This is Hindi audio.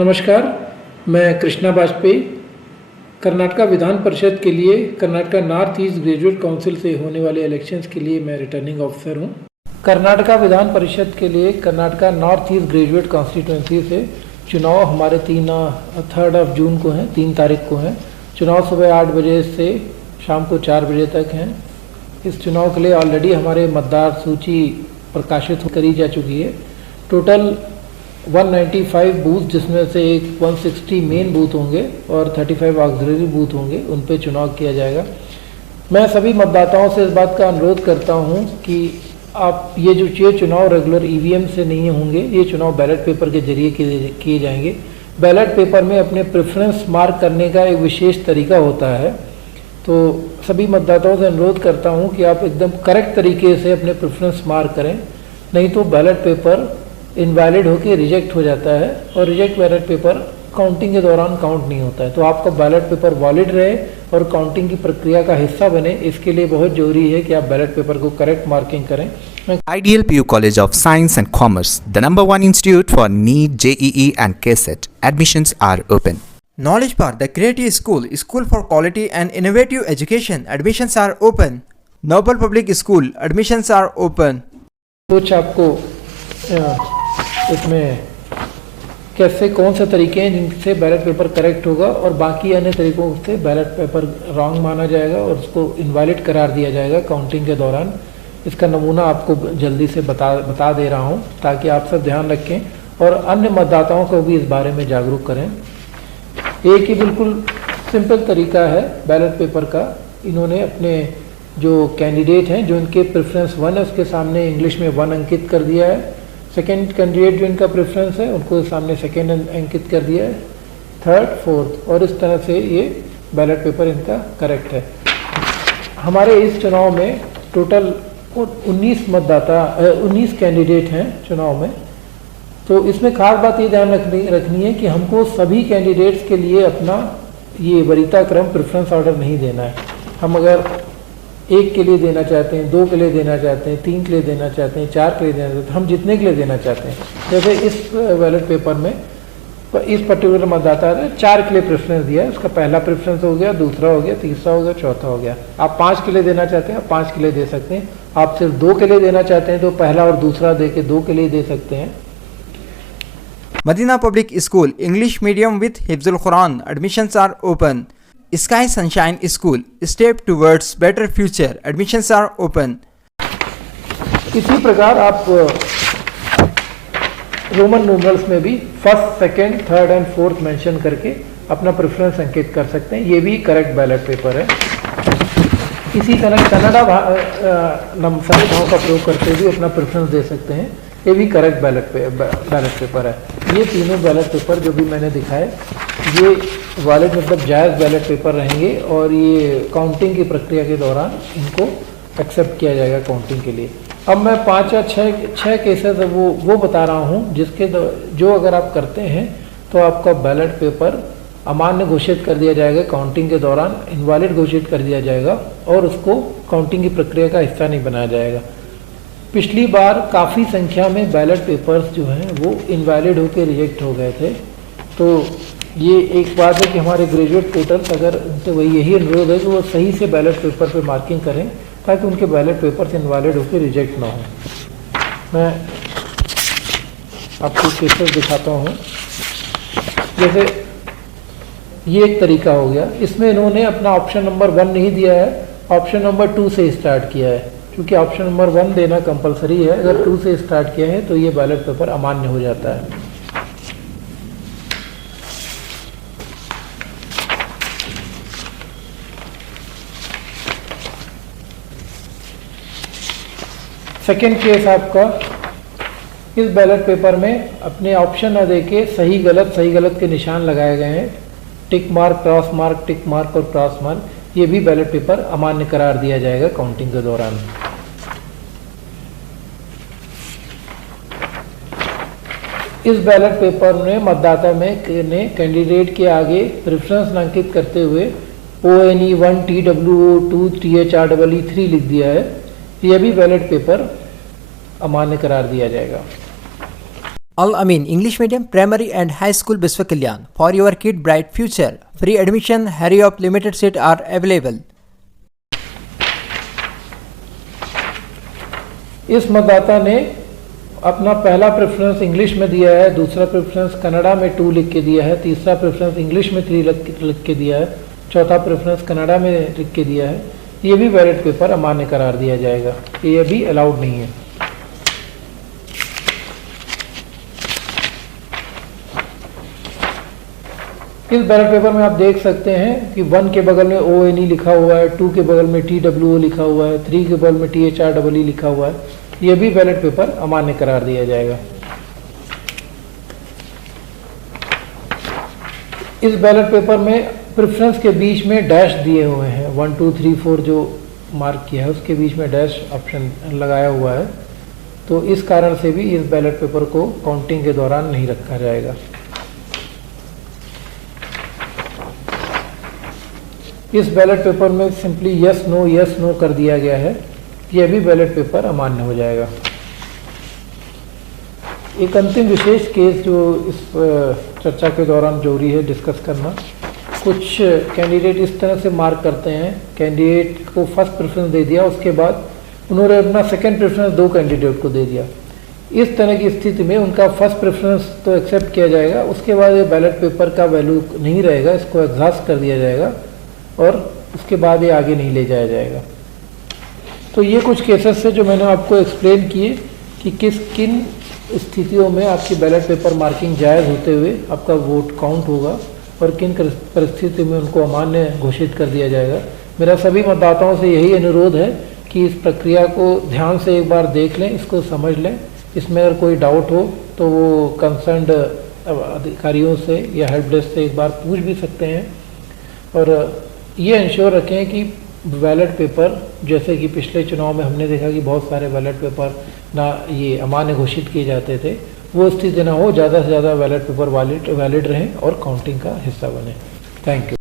नमस्कार, मैं कृष्णा वाजपेयी कर्नाटका विधान परिषद के लिए Karnataka north east graduate council से होने वाले इलेक्शंस के लिए मैं रिटर्निंग ऑफिसर हूं। कर्नाटका विधान परिषद के लिए Karnataka north east graduate constituency से चुनाव हमारे 3 जून को हैं, 3 तारीख को हैं। चुनाव सुबह 8 बजे से शाम को 4 बजे तक हैं। इस चुनाव के लिए ऑलरेडी हमारे मतदार सूची प्रकाशित करी जा चुकी है। टोटल 195 बूथ, जिसमें से एक 160 मेन बूथ होंगे और 35 ऑक्सिलरी बूथ होंगे, उन पे चुनाव किया जाएगा। मैं सभी मतदाताओं से इस बात का अनुरोध करता हूं कि आप ये चुनाव रेगुलर ईवीएम से नहीं होंगे, ये चुनाव बैलेट पेपर के जरिए किए जाएंगे। बैलेट पेपर में अपने प्रेफरेंस मार्क करने का एक विशेष तरीका होता है, तो सभी मतदाताओं से अनुरोध करता हूं कि आप एकदम करेक्ट तरीके से अपने प्रेफरेंस मार्क करें, नहीं तो बैलेट पेपर इनवैलिड होकर रिजेक्ट हो जाता है और रिजेक्ट बैलेट पेपर काउंटिंग के दौरान काउंट नहीं होता है। तो आपका बैलेट पेपर वैलिड रहे और काउंटिंग की प्रक्रिया का हिस्सा बने, इसके लिए बहुत जरूरी है कि आप बैलेट पेपर को करेक्ट मार्किंग करें। Ideal PU College of Science and Commerce, the #1 institute for NEET, JEE and KCET. Admissions are open. Knowledge Park, the Creative School, School for Quality and Innovative Education. Admissions are open. Noble Public School, admissions are open. कुछ आपको इसमें कैसे कौन से तरीके हैं जिनसे बैलेट पेपर करेक्ट होगा और बाकी अन्य तरीकों से बैलेट पेपर रॉन्ग माना जाएगा और उसको इनवैलिड करार दिया जाएगा काउंटिंग के दौरान। इसका नमूना आपको जल्दी से बता दे रहा हूं ताकि आप सब ध्यान रखें और अन्य मतदाताओं को भी इस बारे में जागरूक करें। एक ही बिल्कुल सिंपल तरीका है बैलेट पेपर का। इन्होंने अपने जो कैंडिडेट हैं, जो इनके प्रेफरेंस 1 है, उसके सामने इंग्लिश में 1 अंकित कर दिया है। सेकेंड कैंडिडेट जो इनका प्रेफरेंस है, उनको सामने सेकेंड अंकित कर दिया है, थर्ड, फोर्थ, और इस तरह से ये बैलेट पेपर इनका करेक्ट है। हमारे इस चुनाव में टोटल 19 कैंडिडेट हैं चुनाव में। तो इसमें खास बात ये ध्यान रखनी है कि हमको सभी कैंडिडेट्स के लिए अपना ये वरीयता क्रम प्रेफरेंस ऑर्डर नहीं देना है। हम अगर 1 के लिए देना चाहते हैं, 2 के लिए देना चाहते हैं, 3 के लिए देना चाहते हैं, 4 के लिए देना चाहते हैं, हम जितने के लिए देना चाहते हैं। जैसे इस बैलेट पेपर में इस पर्टिकुलर मतदाता ने 4 के लिए प्रेफरेंस दिया है, उसका पहला प्रेफरेंस हो गया, दूसरा हो गया, तीसरा हो गया, चौथा हो गया। आप 5 के लिए देना चाहते हैं, आप 5 के लिए दे सकते हैं। आप सिर्फ 2 के लिए देना चाहते हैं तो पहला और दूसरा दे के 2 के लिए दे सकते हैं। Madina Public School, English Medium with Hifzul Quran. Admissions are open. Sky Sunshine School, Step Towards Better Future. Admissions are open. इसी प्रकार आप रोमन न्यूमरल्स में भी first, second, third and fourth mention करके अपना प्रेफरेंस अंकित कर सकते हैं। ये भी करेक्ट बैलेट पेपर है। इसी तरह कन्नड़ा संविधाओं का प्रयोग करते हुए अपना प्रेफरेंस दे सकते हैं। ये भी करेक्ट बैलेट पेपर है। ये तीनों बैलेट पेपर जो भी मैंने दिखाए, ये वैलिड मतलब जायज़ बैलेट पेपर रहेंगे और ये काउंटिंग की प्रक्रिया के दौरान इनको एक्सेप्ट किया जाएगा काउंटिंग के लिए। अब मैं 5 या 6 केसेस वो बता रहा हूँ जिसके जो अगर आप करते हैं तो आपका बैलेट पेपर अमान्य घोषित कर दिया जाएगा, काउंटिंग के दौरान इनवैलिड घोषित कर दिया जाएगा और उसको काउंटिंग की प्रक्रिया का हिस्सा नहीं बनाया जाएगा। पिछली बार काफ़ी संख्या में बैलेट पेपर्स जो हैं वो इनवैलिड होकर रिजेक्ट हो गए थे। तो ये एक बात है कि हमारे ग्रेजुएट वोटर्स अगर उनसे वही यही अनुरोध है कि वो सही से बैलेट पेपर पे मार्किंग करें ताकि उनके बैलेट पेपर्स इनवैलिड होकर रिजेक्ट ना हो। मैं आपको केसेस दिखाता हूँ। जैसे ये एक तरीका हो गया, इसमें इन्होंने अपना ऑप्शन नंबर 1 नहीं दिया है, ऑप्शन नंबर 2 से स्टार्ट किया है। क्योंकि ऑप्शन नंबर 1 देना कंपलसरी है, अगर 2 से स्टार्ट किया है तो ये बैलेट पेपर अमान्य हो जाता है। सेकेंड केस आपका, इस बैलेट पेपर में अपने ऑप्शन न देके सही गलत के निशान लगाए गए हैं। Tick mark, cross mark, tick mark और क्रॉस मार्क, ये भी बैलेट पेपर अमान्य करार दिया जाएगा काउंटिंग के दौरान। इस बैलेट पेपर में मतदाता ने कैंडिडेट के आगे प्रेफरेंस अंकित करते हुए ONE1 TWO2 THREE3 लिख दिया है। यह भी बैलेट पेपर अमान्य करार दिया जाएगा। Al Amin English Medium Primary and High School Biswa Kalyan. For your kid bright future. Free admission, hurry up, limited seats are available. इस मतदाता ने अपना पहला प्रेफरेंस इंग्लिश में दिया है, दूसरा प्रेफरेंस कन्नड़ा में 2 लिख के दिया है, तीसरा प्रेफरेंस इंग्लिश में 3 लिख के दिया है, चौथा प्रेफरेंस कन्नड़ा में लिख के दिया है। ये भी बैलेट पेपर अमान्य करार दिया जाएगा, ये भी अलाउड नहीं है। इस बैलेट पेपर में आप देख सकते हैं कि 1 के बगल में ONE लिखा हुआ है, 2 के बगल में TWO लिखा हुआ है, 3 के बगल में THREE लिखा हुआ है। यह भी बैलेट पेपर अमान्य करार दिया जाएगा। इस बैलेट पेपर में प्रेफरेंस के बीच में डैश दिए हुए हैं, 1 2 3 4 जो मार्क किया है उसके बीच में डैश ऑप्शन लगाया हुआ है, तो इस कारण से भी इस बैलेट पेपर को काउंटिंग के दौरान नहीं रखा जाएगा। इस बैलेट पेपर में सिंपली यस नो कर दिया गया है, यह भी बैलेट पेपर अमान्य हो जाएगा। एक अंतिम विशेष केस जो इस चर्चा के दौरान जरूरी है डिस्कस करना, कुछ कैंडिडेट इस तरह से मार्क करते हैं, कैंडिडेट को फर्स्ट प्रेफरेंस दे दिया, उसके बाद उन्होंने अपना सेकंड प्रेफरेंस 2 कैंडिडेट को दे दिया। इस तरह की स्थिति में उनका फर्स्ट प्रेफरेंस तो एक्सेप्ट किया जाएगा, उसके बाद ये बैलेट पेपर का वैल्यू नहीं रहेगा, इसको एग्जॉस्ट कर दिया जाएगा और उसके बाद ये आगे नहीं ले जाया जाएगा। तो ये कुछ केसेस से जो मैंने आपको एक्सप्लेन किए कि किन स्थितियों में आपकी बैलेट पेपर मार्किंग जायज़ होते हुए आपका वोट काउंट होगा और किन परिस्थिति में उनको अमान्य घोषित कर दिया जाएगा। मेरा सभी मतदाताओं से यही अनुरोध है कि इस प्रक्रिया को ध्यान से एक बार देख लें, इसको समझ लें, इसमें अगर कोई डाउट हो तो वो कंसर्न्ड अधिकारियों से या हेल्प डेस्क से एक बार पूछ भी सकते हैं। और ये इंश्योर रखें कि बैलेट पेपर, जैसे कि पिछले चुनाव में हमने देखा कि बहुत सारे बैलेट पेपर ना ये अमान्य घोषित किए जाते थे, वो स्थिति ना हो, ज़्यादा से ज़्यादा बैलेट पेपर वैलिड रहें और काउंटिंग का हिस्सा बने। Thank you.